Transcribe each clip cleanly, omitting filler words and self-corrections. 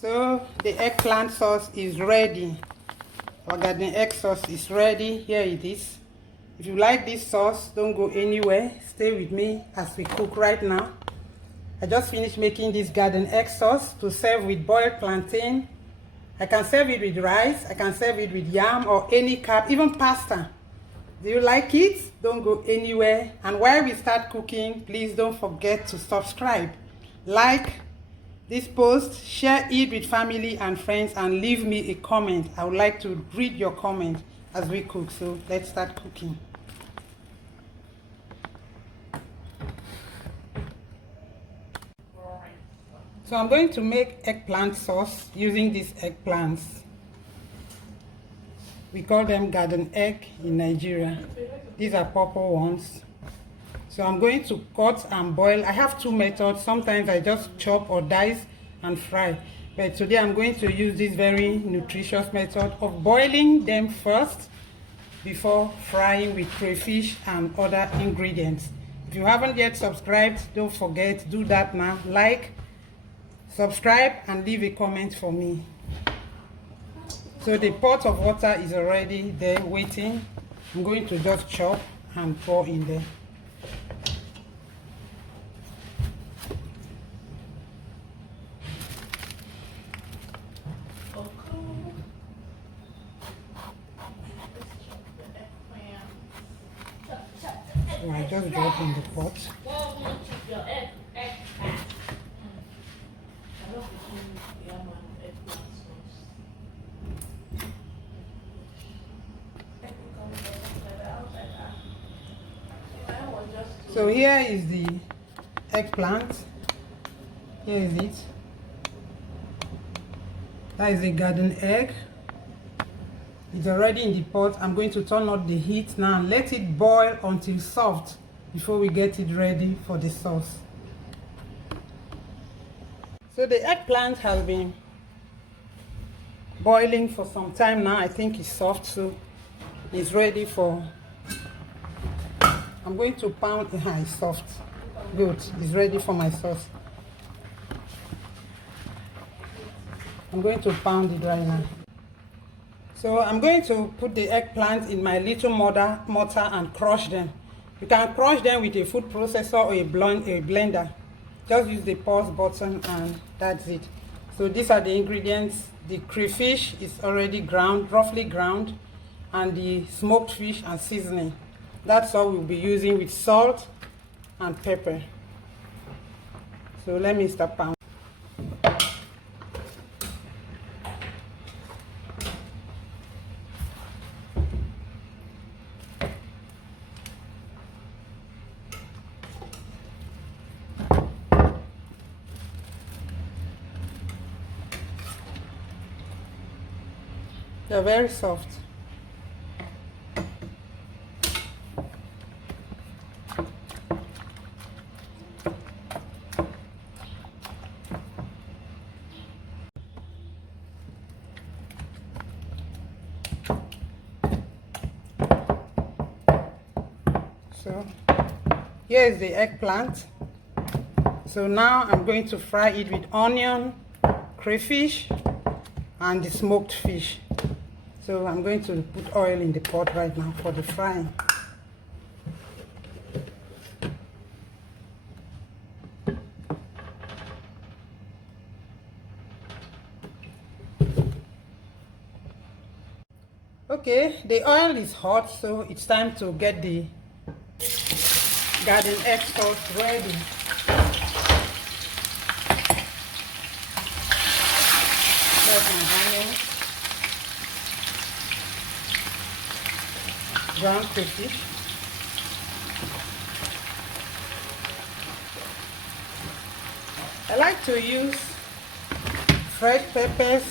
So the eggplant sauce is ready. Our garden egg sauce is ready. Here it is. If you like this sauce, don't go anywhere. Stay with me as we cook right now. I just finished making this garden egg sauce to serve with boiled plantain. I can serve it with rice. I can serve it with yam or any carb, even pasta. Do you like it? Don't go anywhere. And while we start cooking, please don't forget to subscribe, like this post, share it with family and friends, and leave me a comment. I would like to read your comment as we cook. So let's start cooking. So I'm going to make eggplant sauce using these eggplants. We call them garden egg in Nigeria. These are purple ones. So I'm going to cut and boil. I have two methods. Sometimes I just chop or dice and fry. But today I'm going to use this very nutritious method of boiling them first before frying with crayfish and other ingredients. If you haven't yet subscribed, don't forget, do that now. Like, subscribe, and leave a comment for me. So the pot of water is already there waiting. I'm going to just chop and pour in there. So I just drop in the pot. So here is the eggplant. Here is it. That is a garden egg. It's already in the pot. I'm going to turn up the heat now and let it boil until soft before we get it ready for the sauce. So the eggplant has been boiling for some time now. I think it's soft, so it's ready for... I'm going to pound it. It's soft. Good. It's ready for my sauce. I'm going to pound it right now. So I'm going to put the eggplant in my little mortar and crush them. You can crush them with a food processor or a blender. Just use the pause button and that's it. So these are the ingredients. The crayfish is already ground, roughly ground, and the smoked fish and seasoning. That's all we'll be using with salt and pepper. So let me start pounding. They're very soft. So here is the eggplant. So now I'm going to fry it with onion, crayfish, and the smoked fish. So I'm going to put oil in the pot right now for the frying. Okay, the oil is hot, so it's time to get the garden egg sauce ready. There's my onion, ground crayfish, I like to use fresh peppers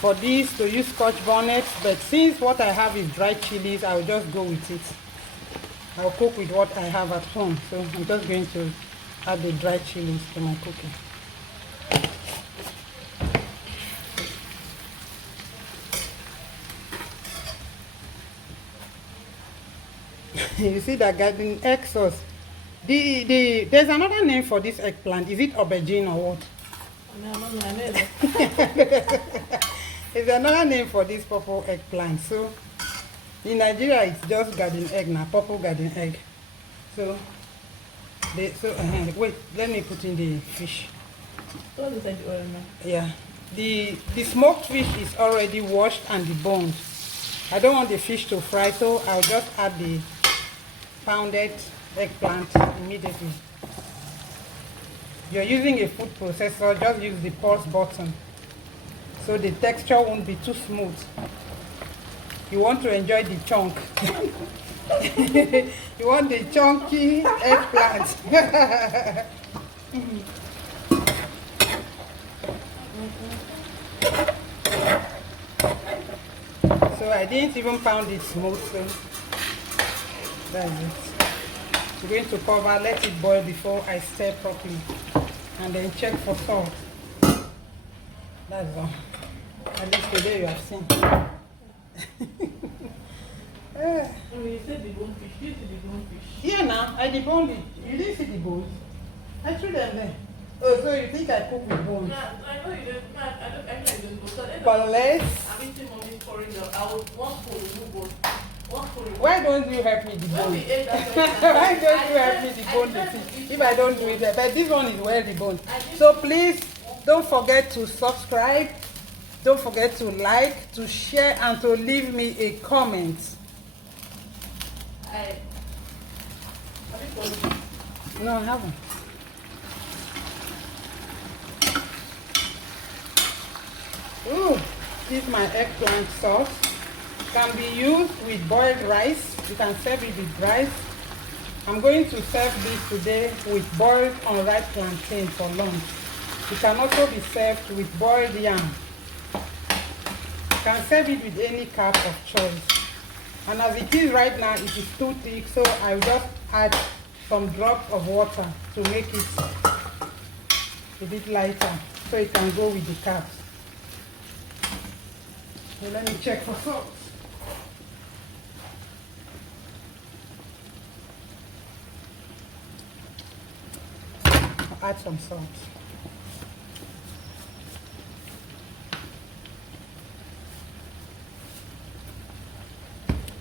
for this, to use scotch bonnets, but since what I have is dried chilies, I'll just go with it. I'll cook with what I have at home, so I'm just going to add the dried chilies to my cooking. You see that garden egg sauce. There's another name for this eggplant. Is it aubergine or what? No, no, no, no. It's another name for this purple eggplant. So in Nigeria, it's just garden egg now, purple garden egg. So wait, let me put in the fish. What is the oil now? Yeah, the smoked fish is already washed and deboned. I don't want the fish to fry, so I'll just add the pounded eggplant immediately. If you're using a food processor, just use the pause button so the texture won't be too smooth. You want to enjoy the chunk. You want the chunky eggplant. So I didn't even pound it smooth, so that's it. I'm going to cover, let it boil before I stir properly, and then check for salt. That's all. At least today you have seen. When you said debone fish, you did debone fish. Yeah, now I deboned it. You didn't see the bones? I threw them there. Oh, so you think I cook with bones? Yeah, I know you don't. I don't. But let's. I'm eating mommy's porridge. I will one spoon remove bone. One spoon remove. Why don't you help me debone? When we ate that Why don't you help me debone the fish? If I don't do it, but this one is well deboned. So please don't forget to subscribe. Don't forget to like, to share, and to leave me a comment. Have you told me? No, I haven't. Ooh, this is my eggplant sauce. Can be used with boiled rice. You can serve it with rice. I'm going to serve this today with boiled unripe plantain for lunch. It can also be served with boiled yam. You can serve it with any carb of choice. And as it is right now, it is too thick, so I'll just add some drops of water to make it a bit lighter, so it can go with the carbs. So let me check for salt. I'll add some salt.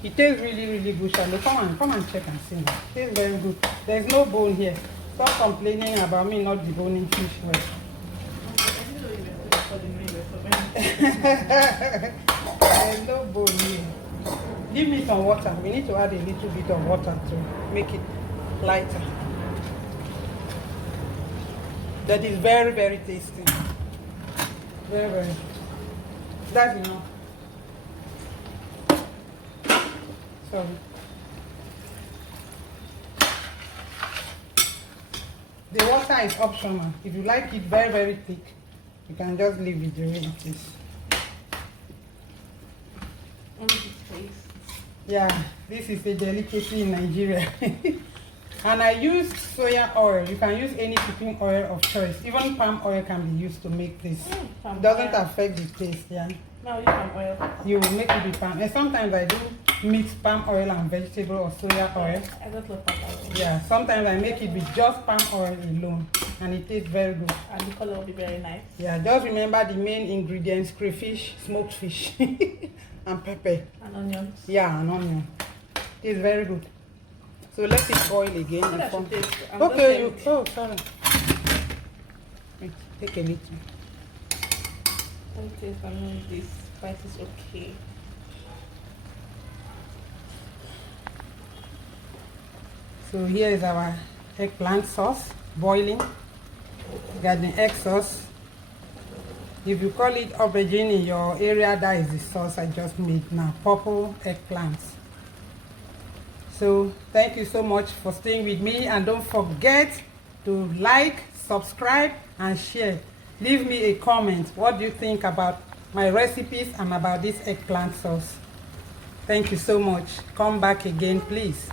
It tastes really, really good, Charlotte. Come and check and see. It tastes very good. There's no bone here. Stop complaining about me not deboning fish well. There's no bone here. Give me some water. We need to add a little bit of water to make it lighter. That is very, very tasty. Very, very. That's enough. Sorry. The water is optional. If you like it very, very thick, you can just leave it the way it is. Yeah, this is a delicacy in Nigeria. And I used soya oil. You can use any cooking oil of choice. Even palm oil can be used to make this. It doesn't affect the taste, yeah. No, you palm oil. You will make it with palm. And sometimes I do mix palm oil and vegetable or soya oil. I don't love palm oil. Yeah, sometimes I make it with just palm oil alone, and it tastes very good. And the color will be very nice. Yeah, just remember the main ingredients: crayfish, smoked fish, and pepper. And onions. Yeah, and onion. It's very good. So let it boil again. Okay, you. Oh, sorry. Wait, take a little. Okay, for me this spice is okay. So here is our eggplant sauce boiling. Garden egg sauce. If you call it aubergine in your area, that is the sauce I just made now. Purple eggplants. So thank you so much for staying with me, and don't forget to like, subscribe, and share. Leave me a comment. What do you think about my recipes and about this eggplant sauce? Thank you so much. Come back again, please.